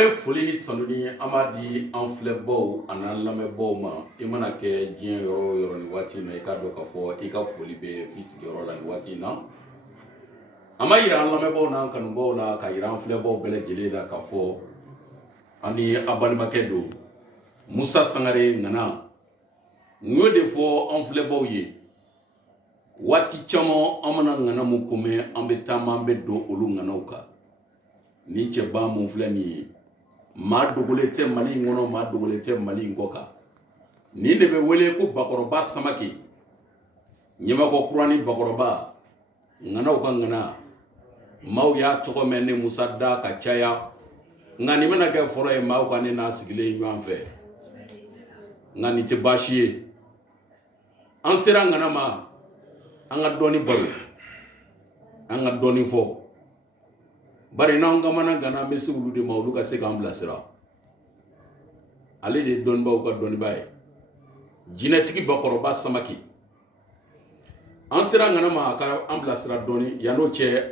Abe foli ni sanuni amadi an filɛbaw ani lamɛnbaw ma I mana kɛ diɲɛ yɔrɔ yɔrɔ ni waati na I ka dɔn ka fɔ I ka foli bɛ fi sigiyɔrɔ la ni waati na a ma yira an lamɛnbaw na kanubaw la ka yira an filɛbaw bɛɛ lajɛlen la ka fɔ ani a balimakɛ don Musa Sangare nana n y'o de fɔ an filɛbaw ye waati caman an mana ŋana mun ko mɛn an bɛ taama an bɛ don olu ŋanaw kan ni cɛba mun filɛ nin ye maa dogolen tɛ Mali in kɔnɔ maa dogolen tɛ Mali in kɔ kan nin de bɛ wele ko Bakɔrɔba Samake ɲɛmakɔ kura ni Bakɔrɔba ŋanaw ka ŋana maaw y'a tɔgɔ mɛn ne Musa da ka caya nka nin bɛna kɛ fɔlɔ ye maaw ka ne n'a sigilen ɲɔgɔn fɛ nka nin tɛ baasi ye an sera ŋana ma an ka dɔɔni baro an ka dɔɔni fɔ bari n'anw ka mana gana an bɛ se olu de ma olu ka se k'an bilasira ale de ye dɔnnibaw ka dɔnnibaa ye jinɛtigi Bakɔrɔba Samake an sera ŋana ma a ka an bilasira dɔɔni yan'o cɛ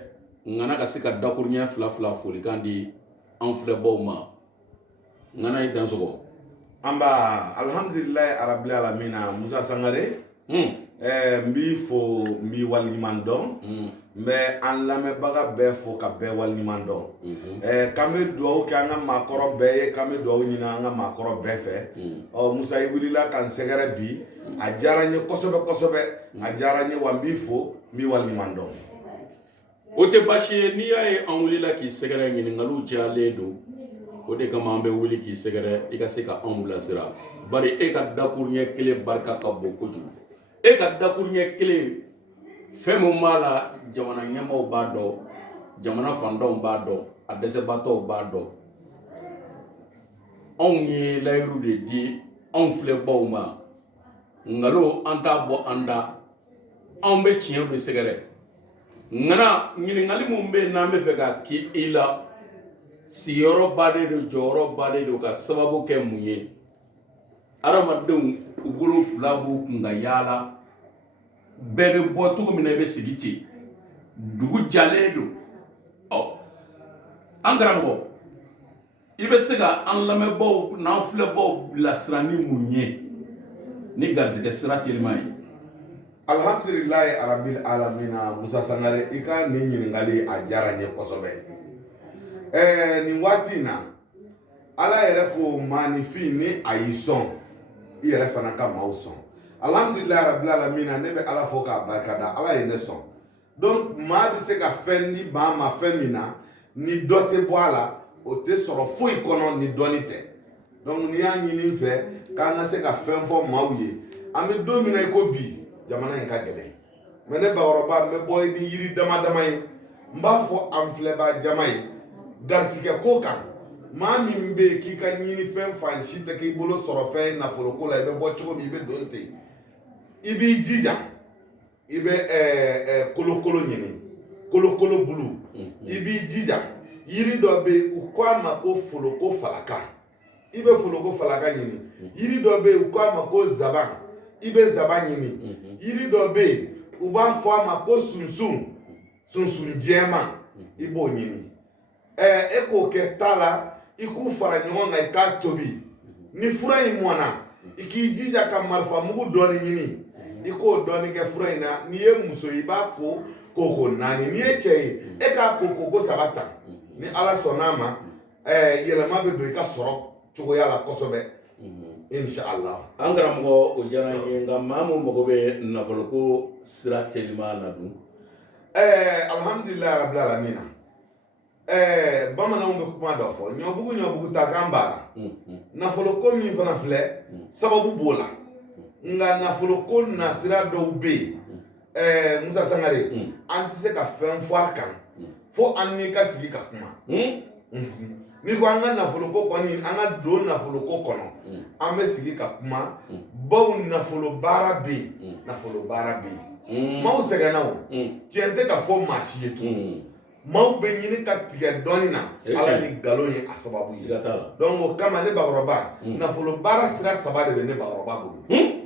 ŋana ka se ka dakuruɲɛ fila folikan di an filɛbaw ma ŋana ye dansɔgɔ an b'a alhamdulilayi arabil alamina Musa Sangare n b'i fo n b'i waleɲuman dɔn n bɛ an lamɛnbaga bɛɛ fo ka bɛɛ waleɲuman dɔn k'an bɛ dugawu kɛ an ka maakɔrɔ bɛɛ ye k'an bɛ dugawu ɲini an ka maakɔrɔ bɛɛ fɛ Musa I wulila ka n sɛgɛrɛ bi a diyara n ye kosɛbɛ kosɛbɛ a diyara n ye wa n b'i fo n b'i waleɲuman dɔn o tɛ baasi ye n'i y'a ye an wulila k'i sɛgɛrɛ ɲininkaliw diyalen don o de kama an bɛ wuli k'i sɛgɛrɛ I ka se ka anw bilasira bari e ka dakuruɲɛ kelen barika ka bon kojugu e ka dakuruɲɛ kelen fɛn min b'a la jamana ɲɛmaaw b'a dɔn jamana fantanw b'a dɔn a dɛsɛbaatɔw b'a dɔn anw ye layiru de di anw filɛbaw ma nkalon an t'a bɔ an da anw bɛ tiɲɛ de sɛgɛrɛ ŋana ɲininkali min bɛ yen n'an bɛ fɛ ka k'i I la sigiyɔrɔ baden don jɔyɔrɔ baden don ka sababu kɛ mun ye adamadenw u bolo fila b'u kun ka yaala bɛɛ bɛ bɔ cogo min na I bɛ sigi ten dugu jalen don an karamɔgɔ I bɛ se ka an lamɛnbaw n'an filɛbaw bilasira ni mun ye ni garizigɛ sira telima ye alhamdulilayi arabil alamina Musa Sangare I ka nin ɲininkali a diyara n ye kosɛbɛ nin waati in na Ala yɛrɛ ko maanifin ni a y'i sɔn I yɛrɛ fana ka maaw sɔn alhamdulilayi arabil alamina ne bɛ Ala fo k'a barikada Ala ye ne sɔn donc maa bɛ se ka fɛn di maa ma fɛn min na ni dɔ tɛ bɔ a la o tɛ sɔrɔ foyi kɔnɔ ni dɔnni tɛ donc n'i y'a ɲini n fɛ k'an ka se ka fɛn fɔ maaw ye an bɛ don min na I ko bi jamana in ka gɛlɛn mais ne Bakɔrɔba n bɛ bɔ ni yiri dama dama ye n b'a fɔ an filɛbaa jama ye garisigɛ ko kan maa min bɛ yen k'i ka ɲini fɛn fan si tɛ k'i bolo sɔrɔ fɛn nafolo ko la I bɛ bɔ cogo min I bɛ don ten I b'i jija I bɛ kolokolo ɲini kolokolo bulu I b'i jija yiri dɔ bɛ yen u ko a ma ko foloko falaka I bɛ foloko falaka ɲini yiri dɔ bɛ yen u ko a ma ko zaban I bɛ zaban ɲini yiri dɔ bɛ yen u b'a fɔ a ma ko sunsun sunsun jɛman I b'o ɲini e k'o kɛ ta la I k'u fara ɲɔgɔn kan I k'a tobi ni fura in mɔna I k'i jija ka marifa mugu dɔɔni ɲini I k'o dɔɔni kɛ fura in na n'i ye muso I b'a ko koko 4 n'i ye cɛ ye e k'a ko koko 3 ta ni Ala sɔnn'a ma yɛlɛma bɛ don I ka sɔrɔ cogoya la kosɛbɛ inshallah an karamɔgɔ o diyara n ye nka maa min mago bɛ nafoloko sira telima na dun alhamdulilayi arabil alamina bamananw bɛ kuma dɔ fɔ ɲɔbugu ta kan b'a la nafoloko min fana filɛ sababu b'o la nka nafoloko nasira dɔw bɛ yen Musa Sangare an tɛ se ka fɛn fɔ a kan fo an n'i ka sigi ka kuma n'i ko an ka nafoloko kɔni an ka don nafoloko kɔnɔ an bɛ sigi ka kuma baw nafolo baara bɛ yen nafolo baara bɛ yen maaw sɛgɛnna o tiɲɛ tɛ ka fɔ maa si ye tun maaw bɛ ɲini ka tigɛ dɔɔni na Ala ni nkalon ye a sababu ye donc o kama ne Bakɔrɔba nafolo baara sira 3 de bɛ ne Bakɔrɔba bolo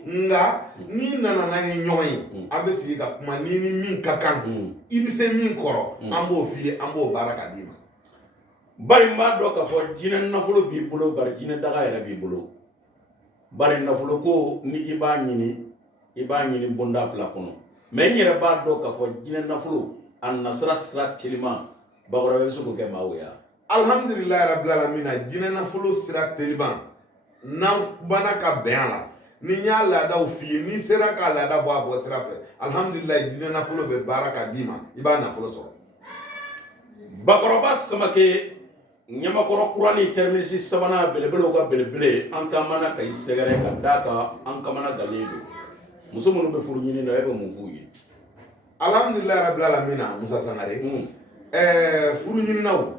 nka n'i nana n'an ye ɲɔgɔn ye an bɛ sigi ka kuma n'i ni min ka kan I bɛ se min kɔrɔ an b'o f'i ye an b'o baara ka d'i ma bari ma do ka fo jinɛ nafolo b'i bolo bari jinɛ daga yɛrɛ b'i bolo bari nafolo ko ni i b'a ɲini bonda fila kɔnɔ mais n yɛrɛ b'a dɔn ka fɔ jinɛ nafolo a nasira sira telima bakɔrɔ bɛ se k'o kɛ maa ya alhamdulilayi rabbil alamin jinɛ nafolo sira telima n'an bana ka bɛn a la ni n y'a laadaw f'i ye n'i sera k'a laada bɔ a bɔ sira fɛ alhamdulilayi jinɛ nafolo bɛ baara ka d'i ma i b'a nafolo sɔrɔ bakɔrɔba Samakɛ ɲamakɔrɔ kurani terminisi sabanan belebelew ka belebele an kamana ka i sɛgɛrɛ ka d'a kan an kamana galen don muso minnu bɛ furu ɲini na e bɛ mun f'u ye alhamdulilayi rabbil alamin Musa Sangare furu ɲininaw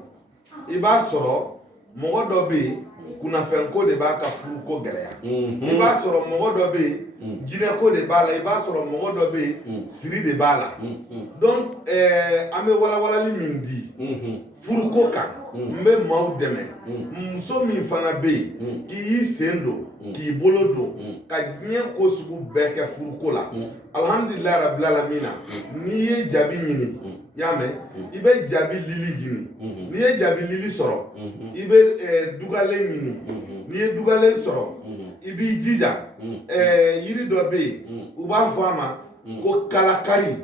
i b'a sɔrɔ mɔgɔ dɔ bɛ yen kunnafɛnko de b'a ka furuko gɛlɛya i b'a sɔrɔ mɔgɔ dɔ bɛ yen jinɛko de b'a la i b'a sɔrɔ mɔgɔ dɔ bɛ yen siri de b'a la donc an bɛ walawalali min di furuko kan n bɛ maaw dɛmɛ muso min fana bɛ yen k'i y'i sen don k'i bolo don ka diɲɛ ko sugu bɛɛ kɛ furuko la alhamdulilayi rabbil alamin n'i ye jaabi ɲini i y'a mɛn i bɛ jaabi lili ɲini n'i ye jaabi lili sɔrɔ i bɛ dugalen ɲini n'i ye dugalen sɔrɔ i b'i jija yiri dɔ bɛ yen u b'a fɔ a ma ko kalakari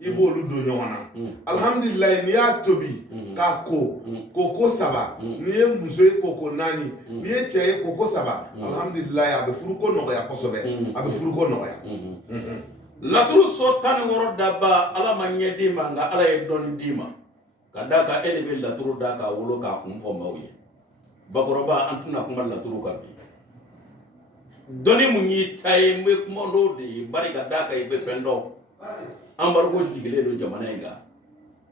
i b'olu don ɲɔgɔn na alhamdulilayi n'i y'a tobi k'a ko koko 3 n'i ye muso ye koko 4 n'i ye cɛ ye koko 3 alhamdulilayi a bɛ furuko nɔgɔya kosɛbɛ a bɛ furuko nɔgɔya laturu so 16 daba ala ma ɲɛ d'i ma nka ala ye dɔnni d'i ma ka d'a kan e de bɛ laturu da k'a wolo k'a kun fɔ maaw ye bakɔrɔba an tɛna kuma laturu kan bi dɔnni mun y'i ta ye n bɛ kuma dɔw de ye bari ka d'a kan i bɛ fɛn dɔn embargo jigilen don jamana in kan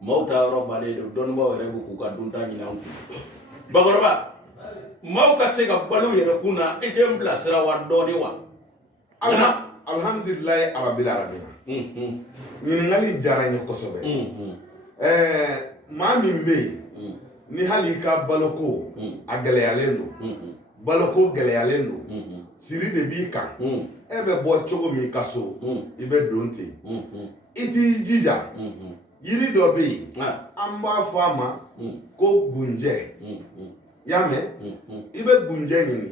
maaw ta yɔrɔ bannen don dɔnnibaw yɛrɛ b'u k'u ka dunta ɲini an kun bakɔrɔba maaw ka se ka balo yɛrɛ kun na e tɛ n bilasira wa dɔɔni wa alhamdulilayi rabbil alamin ɲininkali diyara n ye kosɛbɛ maa min bɛ yen ni hali i ka baloko a gɛlɛyalen don baloko gɛlɛyalen don siri de b'i kan e bɛ bɔ cogo min ka so i bɛ don ten i t'i jija yiri dɔ bɛ yen an b'a fɔ a ma ko gunjɛ y'a mɛn i bɛ gunjɛ ɲini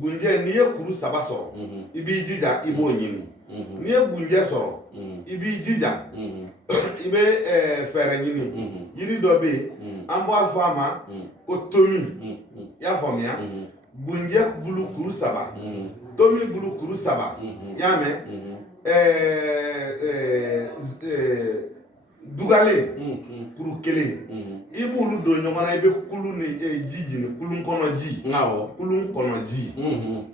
gunjɛ n'i ye kuru 3 sɔrɔ i b'i jija i b'o ɲini n'i ye gunjɛ sɔrɔ i b'i jija i bɛ fɛɛrɛ ɲini yiri dɔ bɛ yen an b'a fɔ a ma ko tomi i y'a faamuya gunjɛ bulu kuru 3 tomi bulu kuru 3 y'a mɛn dugalen kuru 1 i b'olu don ɲɔgɔn na i bɛ kulu ni ji ɲini kulun kɔnɔ ji kulun kɔnɔ ji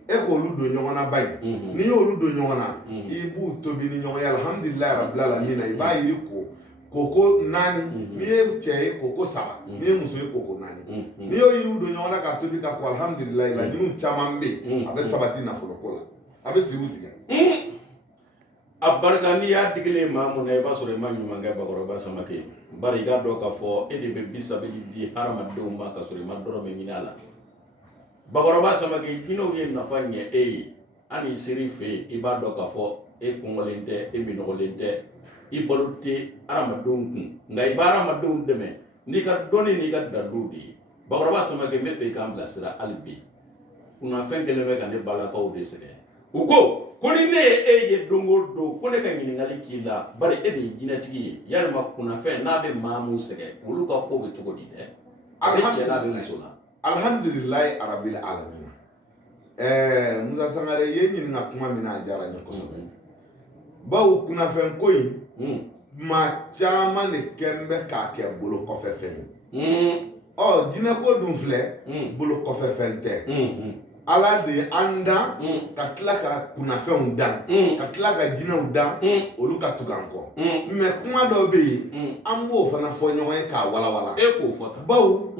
e k'olu don ɲɔgɔn na bayi n'i y'olu don ɲɔgɔn na i b'u tobi ni ɲɔgɔn ye alhamdulilayi rabbil alamin i b'a yiri ko koko 4 n'i ye cɛ ye koko 3 n'i ye muso ye koko 4 n'i y'o yiriw don ɲɔgɔn na k'a tobi ka ko alhamdulilayi laɲiniw caman bɛ yen a bɛ sabati nafoloko la a bɛ siriw tigɛ a barika n'i y'a digilen maa mun na i b'a sɔrɔ i ma ɲuman kɛ bakɔrɔba Samakɛ bari i k'a dɔn k'a fɔ e de bɛ bisabili di hadamadenw ma ka sɔrɔ i ma dɔrɔmɛ ɲini a la bakɔrɔba Samakɛ jinɛw ye nafa ɲɛ e ye hali seri fɛ yen i b'a dɔn k'a fɔ e kɔngɔlen tɛ e minɔgɔlen tɛ i balo tɛ hadamadenw kun nka i bɛ hadamadenw dɛmɛ n'i ka dɔnni n'i ka daliluw de ye bakɔrɔba Samakɛ n bɛ fɛ i k'an bilasira hali bi kunnafɛn kelen bɛ ka ne balakaw de sɛgɛn u ko ni ne ye e ye don o don ko ne ka ɲininkali k'i la bari e de ye jinɛtigi ye yalima kunnafɛn n'a bɛ maa mun sɛgɛn olu ka ko bɛ cogo di dɛ a bɛ cɛ la a bɛ muso la alhamdulilayi rabbil alamin Musa Sangare ye ɲininka kuma min na a diyara n ye kosɛbɛ bawo kunnafɛn ko in maa caman de kɛn bɛ k'a kɛ bolo kɔfɛ fɛn ye jinɛko dun filɛ bolo kɔfɛ fɛn tɛ ala de an dan ka tila ka kunnafɛnw dan ka tila ka jinɛw dan olu ka tugu an kɔ mais kuma dɔw bɛ yen an b'o fana fɔ ɲɔgɔn ye k'a walawala e k'o fɔ tan bawo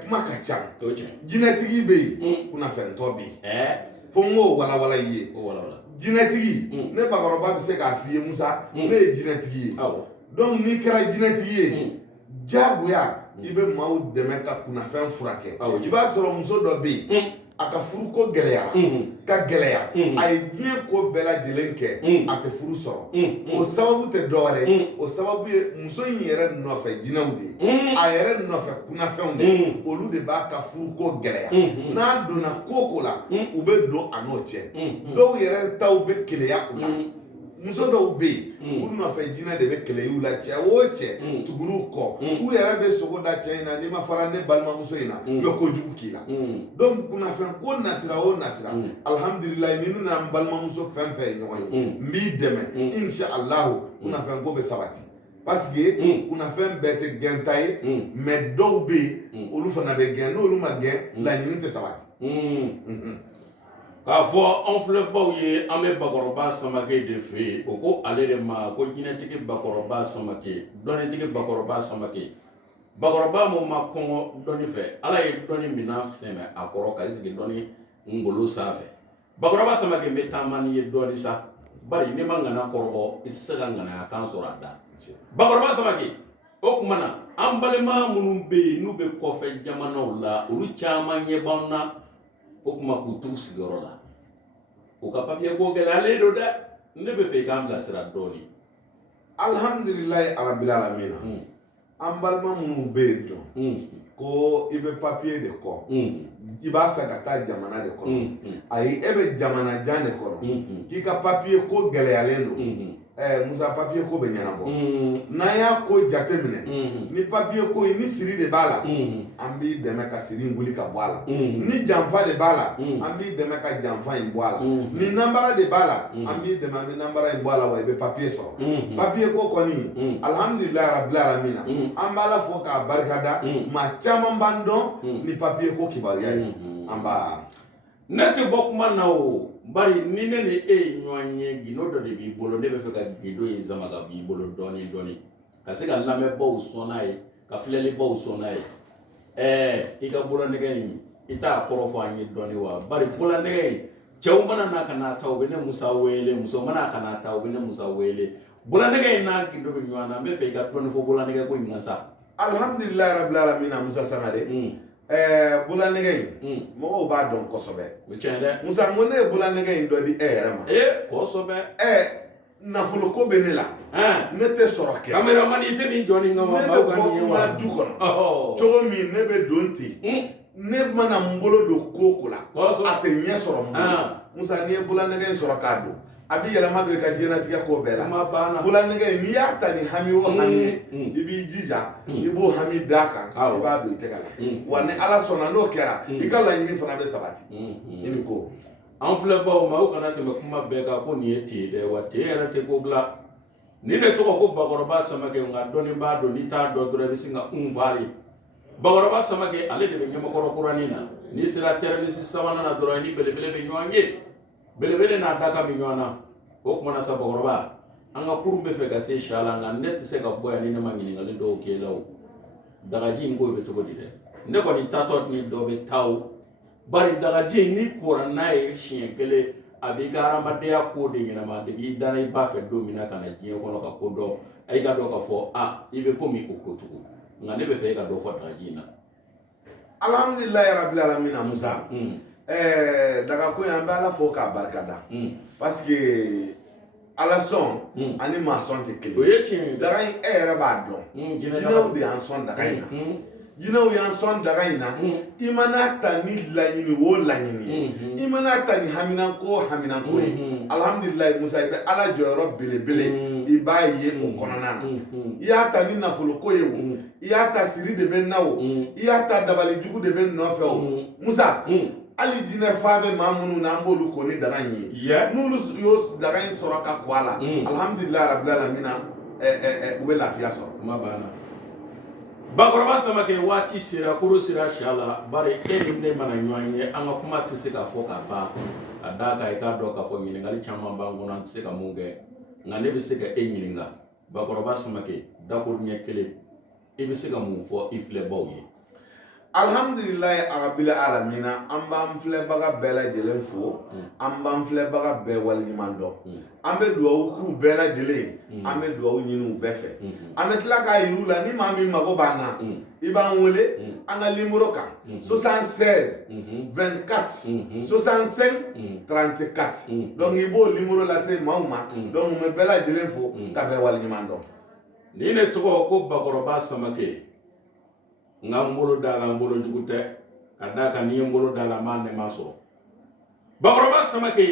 kuma ka ca jinɛtigi bɛ yen kunnafɛntɔ bɛ yen fo n k'o walawala i ye jinɛtigi ne bakɔrɔba bɛ se k'a f'i ye Musa ne ye jinɛtigi ye donc n'i kɛra jinɛtigi ye diyagoya i bɛ maaw dɛmɛ ka kunnafɛn furakɛ i b'a sɔrɔ muso dɔ bɛ yen a ka furu ko gɛlɛyara ka gɛlɛya a ye diɲɛ ko bɛɛ lajɛlen kɛ a tɛ furu sɔrɔ o sababu tɛ dɔwɛrɛ o sababu ye muso in yɛrɛ nɔfɛ jinɛw de ye a yɛrɛ nɔfɛ kunnafɛnw de olu de b'a ka furu ko gɛlɛya n'a donna ko la u bɛ don a n'o cɛ dɔw yɛrɛ taw bɛ keleya u la muso dɔw bɛ yen u nɔfɛ jinɛ de bɛ kɛlɛ la cɛ o cɛ tuguriw kɔ u yɛrɛ bɛ sogo da cɛ in na n'i ma fara ne balimamuso in na n bɛ kojugu k'i la donc kunnafɛn ko nasira o nasira alhamdulilayi ni nana n balimamuso fɛn fɛn ye ɲɔgɔn ye n b'i dɛmɛ insha allahu kunnafɛn ko bɛ sabati parce que kunnafɛn bɛɛ tɛ gɛnta ye mais dɔw bɛ yen olu fana bɛ gɛn n'olu ma gɛn laɲini tɛ sabati. K'a fɔ an filɛbaw ye an bɛ Bakɔrɔba Samakɛ de fɛ yen o ko ale de ma ko jinɛtigi Bakɔrɔba Samakɛ dɔnnitigi Bakɔrɔba Samakɛ Bakɔrɔba mun ma kɔngɔ dɔnni fɛ ala ye dɔnni minan sɛmɛ a kɔrɔ ka sigi dɔnni ngolo sanfɛ Bakɔrɔba Samakɛ bɛ taama n'i ye dɔɔni sa bari n'i ma ŋana kɔrɔbɔ i tɛ se ka ŋanaya kan sɔrɔ a da Bakɔrɔba Samakɛ o tuma na an balima minnu bɛ yen n'u bɛ kɔfɛ jamanaw la olu caman ɲɛ b'an na o kuma k'u t'u sigiyɔrɔ la o ka papiye ko gɛlɛyalen don dɛ ne bɛ fɛ i k'an bilasira dɔɔni alhamdulilayi arabil alamina an balima minnu bɛ yen dɔn ko i bɛ papiye de kɔ i b'a fɛ ka taa jamana de kɔnɔ ayi e bɛ jamana jan de kɔnɔ k'i ka papiye ko gɛlɛyalen don Musa papiye ko bɛ ɲɛnabɔ n'an y'a ko jate minɛ ni papiye ko ni siri de b'a la an b'i dɛmɛ ka siri in wuli ka bɔ a la ni janfa de b'a la an b'i dɛmɛ ka janfa in bɔ a la ni nanbara de b'a la an b'i dɛmɛ an bɛ nanbara in bɔ a la wa i bɛ papiye sɔrɔ papiye ko kɔni alhamdulilayi rabbil alamina an b'a la fɔ k'a barikada maa caman b'an dɔn ni papiye ko kibaruya ye an b'a ne tɛ bɔ kuma na o bari ni ne ni e ye ɲɔgɔn ye gindo dɔ de b'i bolo ne bɛ fɛ ka gindo in sama ka b'i bolo dɔɔni dɔɔni ka se ka lamɛnbaw sɔn n'a ye ka filɛlibaw sɔn n'a ye i ka bololanɛgɛ in i t'a kɔrɔ fɔ an ye dɔɔni wa bari bololanɛgɛ in cɛw mana na ka n'a ta u bɛ ne Musa wele muso mana ka n'a ta u bɛ ne Musa wele bololanɛgɛ in n'a gindo bɛ ɲɔgɔn na n bɛ fɛ i ka dɔɔni fɔ bololanɛgɛ ko in kan sa alhamdulilayi rabbil alamina Musa Sangare bololanɛgɛ in mɔgɔw b'a dɔn kosɛbɛ o tiɲɛ dɛ Musa n ko ne ye bololanɛgɛ in dɔ di e yɛrɛ ma kosɛbɛ nafolo ko bɛ ne la ne tɛ sɔrɔ kɛ caméraman i tɛ nin jɔ nin kama ne bɛ bɔ n ka du kɔnɔ cogo min ne bɛ don ten ne mana n bolo don ko la a tɛ ɲɛ sɔrɔ n bolo Musa n'i ye bololanɛgɛ in sɔrɔ k'a don a bɛ yɛlɛma don i ka diɲɛlatigɛ ko bɛɛ la bololanɛgɛ in n'i y'a ta ni hami o hami ye i b'i jija i b'o hami d'a kan i b'a don i tɛgɛ la wa ni ala sɔnna n'o kɛra i ka laɲini fana bɛ sabati i ni ko an filɛbaw ma o kana tɛmɛ kuma bɛɛ kan ko nin ye ten dɛ wa ten yɛrɛ tɛ ko dilan nin de tɔgɔ ko Bakɔrɔba Samakɛ nka dɔnnibaa don n'i t'a dɔn dɔrɔn i bɛ sin ka nfaari Bakɔrɔba Samakɛ ale de bɛ ɲɛmakɔrɔ kuranin na n'i sera tɛrɛnisi sabanan na dɔrɔn i ni belebele bɛ ɲɔgɔn ye belebele n'a da ka bɛ ɲɔgɔn na o kumana sa Bakɔrɔba an ka kurun bɛ fɛ ka se sala nka ne tɛ se ka bɔ yan ni ne ma ɲininkali dɔw k'e la o dagaji in ko bɛ cogo di dɛ ne kɔni taatɔ ni dɔ bɛ taa o bari dagaji in ni kora n'a ye siɲɛ kelen a b'i ka hadamadenya ko de ɲɛnama de b'i dana i b'a fɛ don min na ka na diɲɛ kɔnɔ ka ko dɔn i ka dɔn ka fɔ i bɛ komi o ko cogo nka ne bɛ fɛ e ka dɔ fɔ dagaji in na alhamdulilayi rabbil alamina Musa dagako in an bɛ ala fɔ k'a barikada parce que ala sɔn ani maa sɔn tɛ kelen o ye tiɲɛ ye daga in e yɛrɛ b'a dɔn jinɛw de y'an sɔn daga in na jinɛw y'an sɔn daga in na i mana ta ni laɲini o laɲini ye i mana ta ni haminanko o haminanko ye alhamdulilayi Musa i bɛ ala jɔyɔrɔ belebele i b'a ye o kɔnɔna na i y'a ta ni nafoloko ye o i y'a ta siri de bɛ na o i y'a ta dabali jugu de bɛ nɔfɛ o Musa hali jinɛ fa bɛ maa minnu na an b'olu ko ni daga in ye n'olu y'o daga in sɔrɔ ka ko a la alhamdulilayi rabbil alamina u bɛ lafiya sɔrɔ kuma banna Bakɔrɔba Samakɛ waati sera koro sera si la bari e ni ne mana ɲɔgɔn ye an ka kuma tɛ se ka fɔ ka ban a da kan i k'a dɔn k'a fɔ ɲininkali caman b'an kɔnɔ an tɛ se ka mun kɛ nka ne bɛ se ka e ɲininka Bakɔrɔba Samakɛ dakuru ɲɛ kelen i bɛ se ka mun fɔ i filɛbaw ye alhamdulillahi arabil alamina an b'an filɛbaga bɛɛ lajɛlen fo an b'an filɛbaga bɛɛ waleɲuman dɔn an bɛ dugawu k'u bɛɛ lajɛlen an bɛ dugawu ɲini u bɛɛ fɛ an bɛ tila k'a yir'u la ni maa min mago b'an na i b'an wele an ka nimero kan 76 24 65 34 donc i b'o nimero lase maaw ma donc n bɛ bɛɛ lajɛlen fo ka bɛɛ waleɲuman dɔn. Ni ne tɔgɔ ko Bakɔrɔba Samake n ka n bolo da la n bolo jugu tɛ ka d'a kan n'i ye n bolo da la n b'a nɛma sɔrɔ. Bakɔrɔba Samake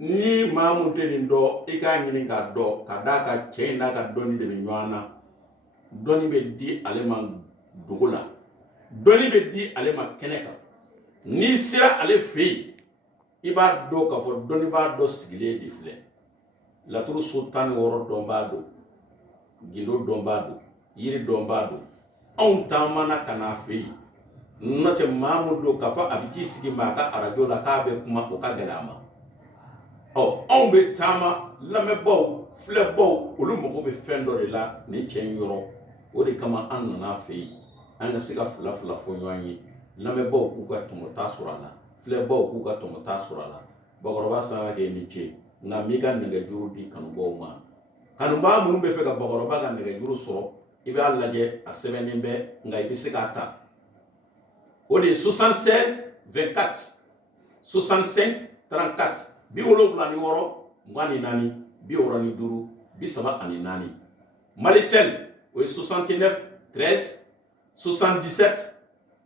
ni maa mun tɛ nin dɔn i k'a ɲini k'a dɔn ka d'a kan cɛ in n'a ka dɔnni de bɛ ɲɔgɔn na dɔnni bɛ di ale ma dogo la dɔnni bɛ di ale ma kɛnɛ kan n'i sera ale fɛ yen i b'a dɔn k'a fɔ dɔnnibaa dɔ sigilen de filɛ laturu so 16 dɔnbaa don gindo dɔnbaa don yiri dɔnbaa don anw taamana ka n'a fɛ yen n'o tɛ maa mun don k'a fɔ a bɛ t'i sigi maa ka arajo la k'a bɛ kuma o ka gɛlɛn a ma anw bɛ taama lamɛnbaaw filɛbaaw olu mago bɛ fɛn dɔ de la nin cɛ in yɔrɔ o de kama an nana fɛ yen an ka se ka fila fila fɔ ɲɔgɔn ye lamɛnbaaw k'u ka tɔmɔta sɔrɔ a la filɛbaaw k'u ka tɔmɔta sɔrɔ a la Bakɔrɔba Samake ni ce nka m'i ka nɛgɛjuru di kanubaaw ma kanubaa minnu bɛ fɛ ka Bakɔrɔba ka nɛgɛjuru sɔrɔ i b'a lajɛ a sɛbɛnnen bɛ nka i bɛ se k'a ta o de ye 76 24 65 34 76 24 64 34 Malitel o ye 69 13 77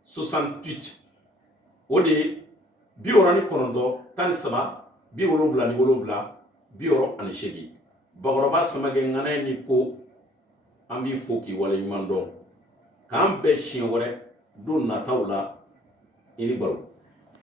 68 o de ye 79 17 77 68 Bakɔrɔba Samake ŋana ni ko an b'i fo k'i waleɲuman dɔn k'an bɛɛ siɲɛ wɛrɛ don nataw la i ni baro.